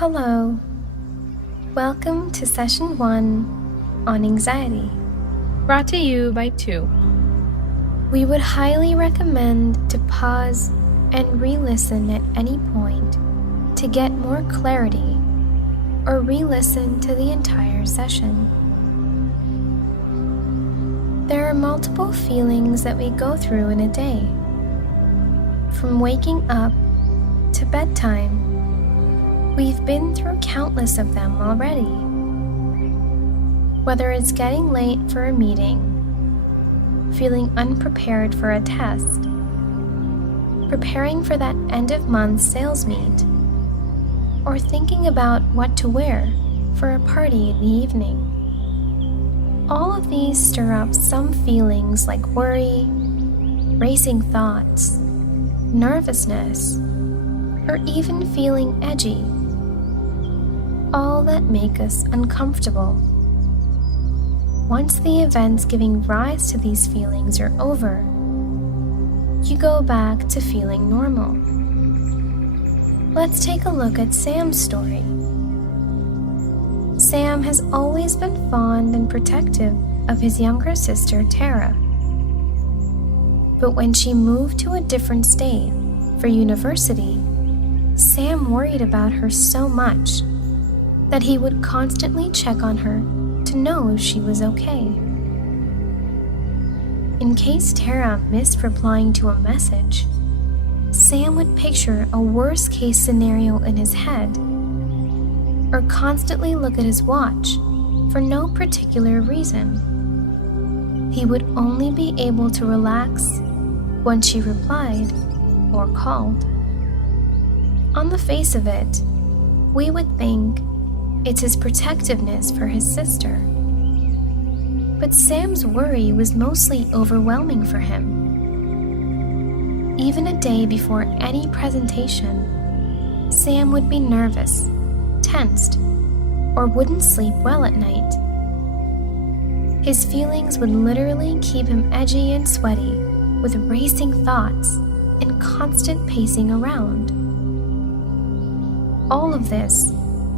Hello, welcome to Session 1 on Anxiety. Brought to you by 2. We would highly recommend to pause and re-listen at any point to get more clarity or re-listen to the entire session. There are multiple feelings that we go through in a day. From waking up to bedtime, we've been through countless of them already. Whether it's getting late for a meeting, feeling unprepared for a test, preparing for that end-of-month sales meet, or thinking about what to wear for a party in the evening. All of these stir up some feelings like worry, racing thoughts, nervousness, or even feeling edgy, all that make us uncomfortable. Once the events giving rise to these feelings are over, you go back to feeling normal. Let's take a look at Sam's story. Sam has always been fond and protective of his younger sister, Tara. But when she moved to a different state for university, Sam worried about her so much that he would constantly check on her to know if she was okay. In case Tara missed replying to a message, Sam would picture a worst-case scenario in his head, or constantly look at his watch for no particular reason. He would only be able to relax when she replied or called. On the face of it, we would think it's his protectiveness for his sister. But Sam's worry was mostly overwhelming for him. Even a day before any presentation, Sam would be nervous, tensed, or wouldn't sleep well at night. His feelings would literally keep him edgy and sweaty, with racing thoughts and constant pacing around. All of this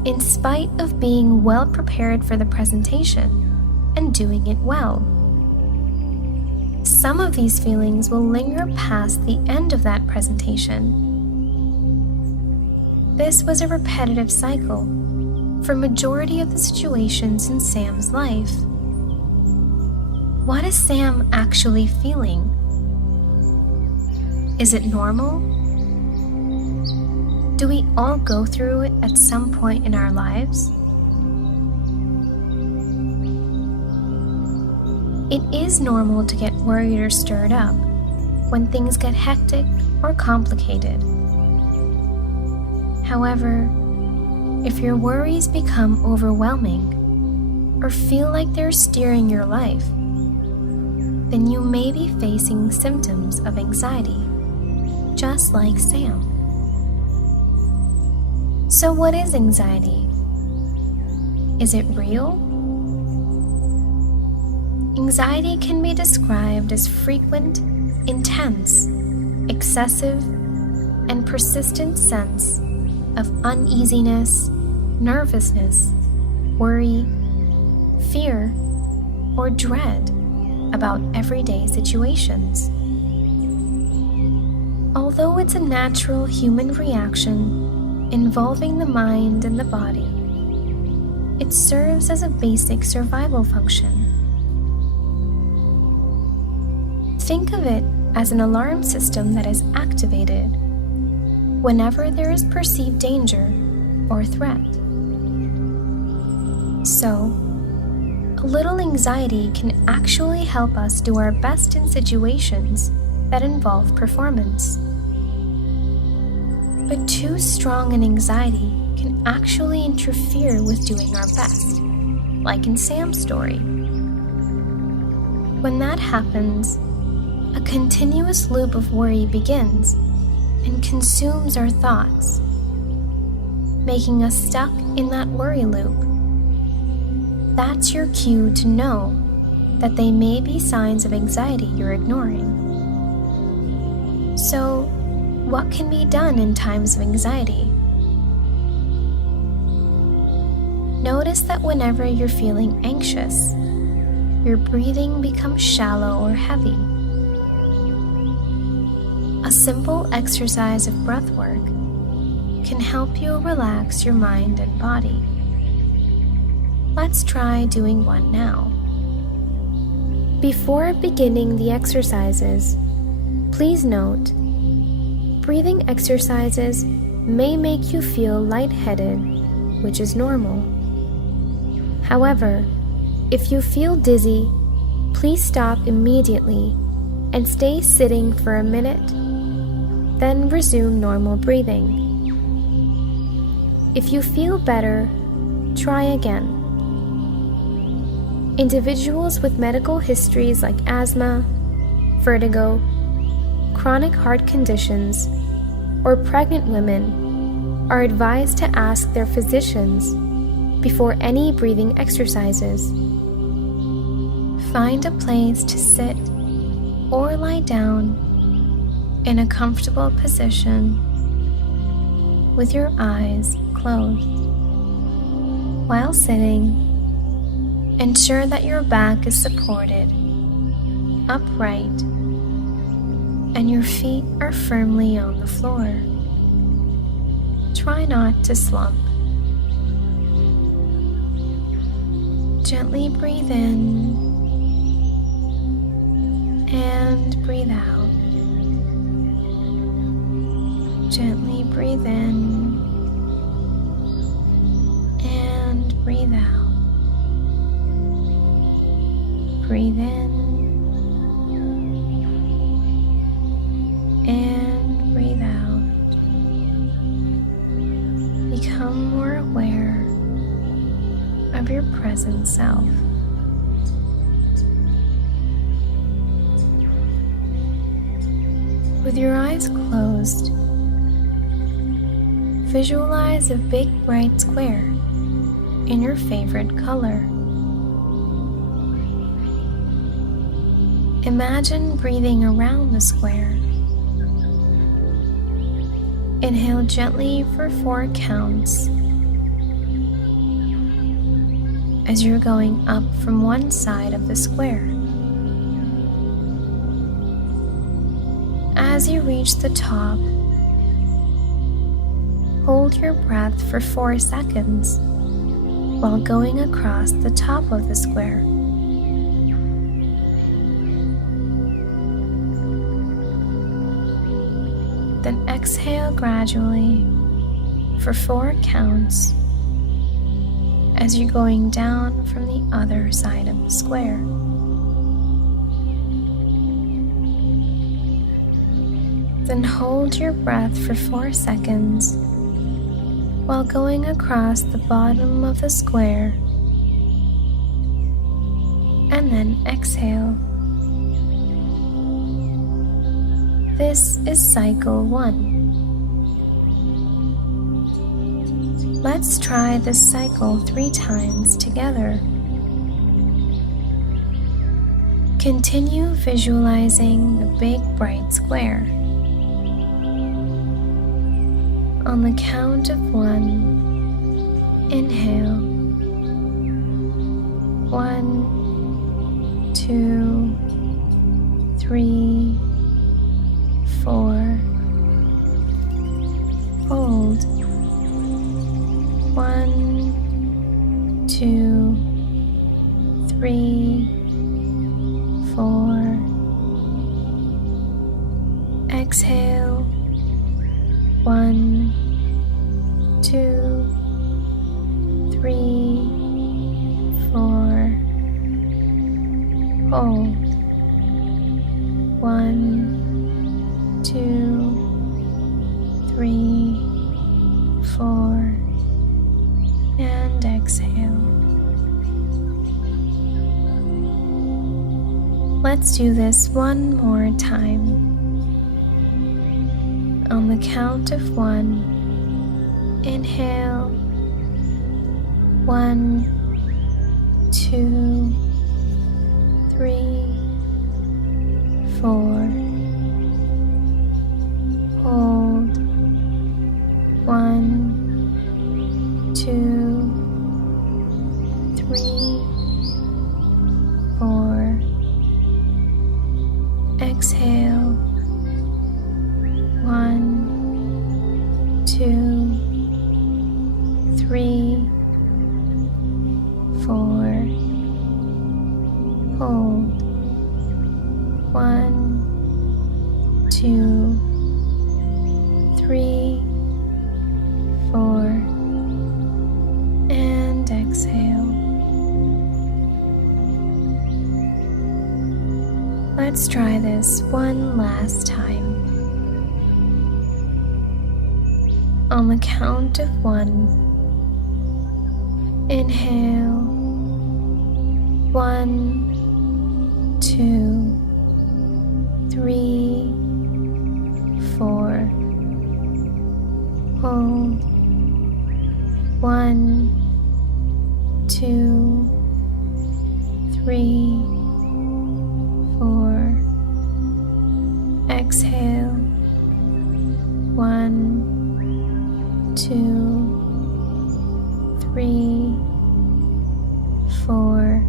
in spite of being well prepared for the presentation and doing it well. Some of these feelings will linger past the end of that presentation. This was a repetitive cycle for majority of the situations in Sam's life. What is Sam actually feeling? Is it normal? Do we all go through it at some point in our lives? It is normal to get worried or stirred up when things get hectic or complicated. However, if your worries become overwhelming or feel like they're steering your life, then you may be facing symptoms of anxiety, just like Sam. So what is anxiety? Is it real? Anxiety can be described as frequent, intense, excessive, and persistent sense of uneasiness, nervousness, worry, fear, or dread about everyday situations. Although it's a natural human reaction involving the mind and the body, it serves as a basic survival function. Think of it as an alarm system that is activated whenever there is perceived danger or threat. So, a little anxiety can actually help us do our best in situations that involve performance. But too strong an anxiety can actually interfere with doing our best, like in Sam's story. When that happens, a continuous loop of worry begins and consumes our thoughts, making us stuck in that worry loop. That's your cue to know that they may be signs of anxiety you're ignoring. So, what can be done in times of anxiety? Notice that whenever you're feeling anxious, your breathing becomes shallow or heavy. A simple exercise of breath work can help you relax your mind and body. Let's try doing one now. Before beginning the exercises, please note, breathing exercises may make you feel lightheaded, which is normal. However, if you feel dizzy, please stop immediately and stay sitting for a minute, then resume normal breathing. If you feel better, try again. Individuals with medical histories like asthma, vertigo, chronic heart conditions, or pregnant women are advised to ask their physicians before any breathing exercises. Find a place to sit or lie down in a comfortable position with your eyes closed. While sitting, ensure that your back is supported, upright, and your feet are firmly on the floor. Try not to slump. Gently breathe in and breathe out. Gently breathe in and breathe out. Breathe in and breathe out. Become more aware of your present self. With your eyes closed, visualize a big bright square in your favorite color. Imagine breathing around the square. Inhale gently for 4 counts as you're going up from one side of the square. As you reach the top, hold your breath for 4 seconds while going across the top of the square. Then exhale gradually for 4 counts as you're going down from the other side of the square. Then hold your breath for 4 seconds while going across the bottom of the square, and then exhale. This is cycle 1. Let's try this cycle 3 times together. Continue visualizing the big bright square. On the count of 1, inhale. 1, 2, 3, 4. Hold. 1, 2, 3, 4. Exhale. 1, 2, 3, 4. Hold. 1, 2, 3, 4. And exhale. Let's do this one more time. On the count of 1, inhale. 1, 2, 3, 4. Hold. 1, 2, exhale. 1, 2, 3, 4. Hold. 1, 2, 3, 4, and exhale. Let's try this one last time. On the count of 1, inhale. 1, 2, 3, 4. Hold. 1, 2, 3, 4. Exhale. 1, 2, 3, 4.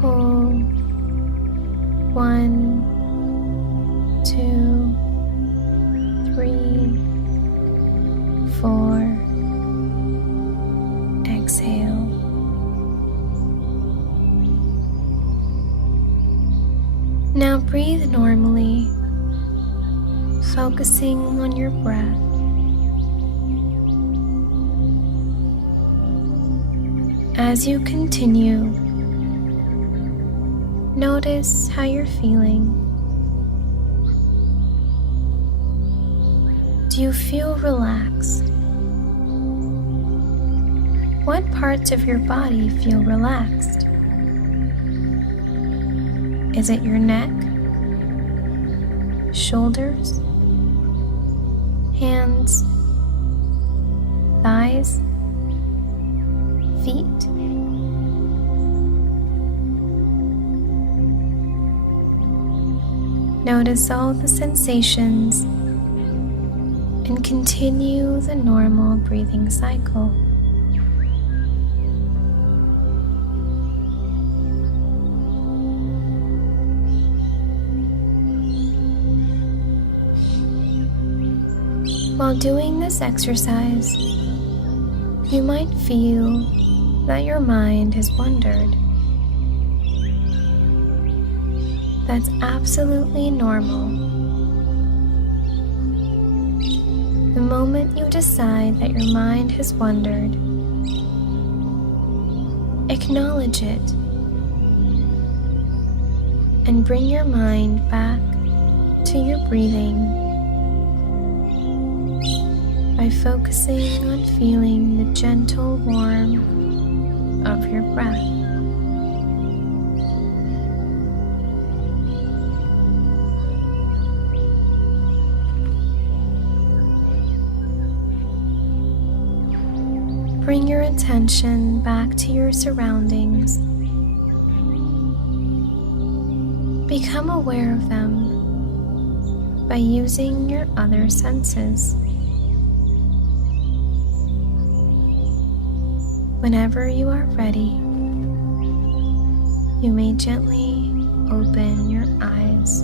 Hold. 1, 2, 3, 4. Exhale. Now breathe normally, focusing on your breath. As you continue, notice how you're feeling. Do you feel relaxed? What parts of your body feel relaxed? Is it your neck, shoulders, hands, thighs, feet? Notice all the sensations and continue the normal breathing cycle. While doing this exercise, you might feel that your mind has wandered. That's absolutely normal. The moment you decide that your mind has wandered, acknowledge it and bring your mind back to your breathing by focusing on feeling the gentle warmth of your breath. Bring your attention back to your surroundings. Become aware of them by using your other senses. Whenever you are ready, you may gently open your eyes.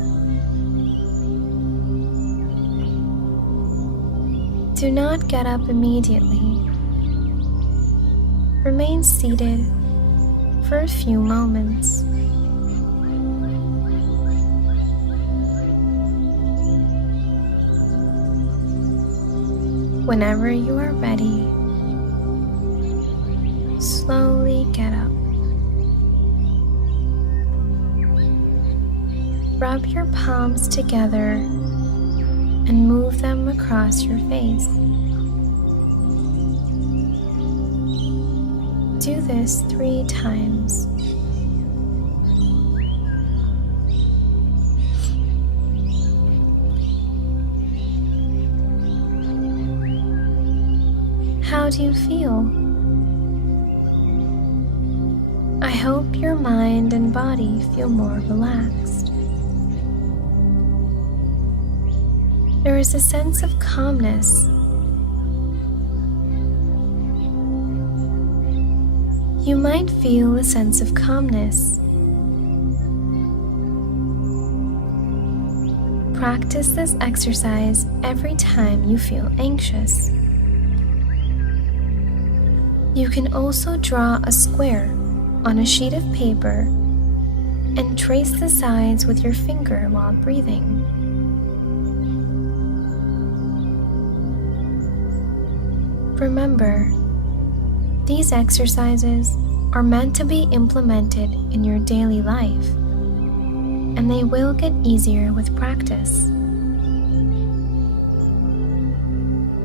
Do not get up immediately. Remain seated for a few moments. Whenever you are ready, slowly get up. Rub your palms together and move them across your face. Do this 3 times. How do you feel? I hope your mind and body feel more relaxed. There is a sense of calmness. You might feel a sense of calmness Practice this exercise every time you feel anxious. You can also draw a square on a sheet of paper and trace the sides with your finger while breathing. Remember, these exercises are meant to be implemented in your daily life, and they will get easier with practice.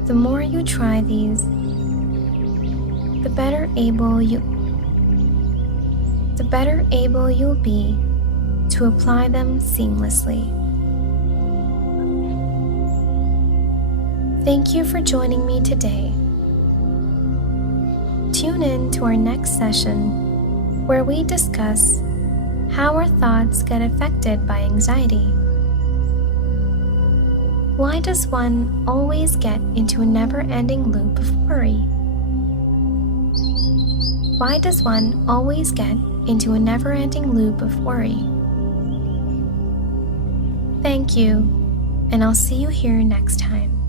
The more you try these, the better able you'll be to apply them seamlessly. Thank you for joining me today. Tune in to our next session where we discuss how our thoughts get affected by anxiety. Why does one always get into a never-ending loop of worry? Why does one always get into a never-ending loop of worry? Thank you, and I'll see you here next time.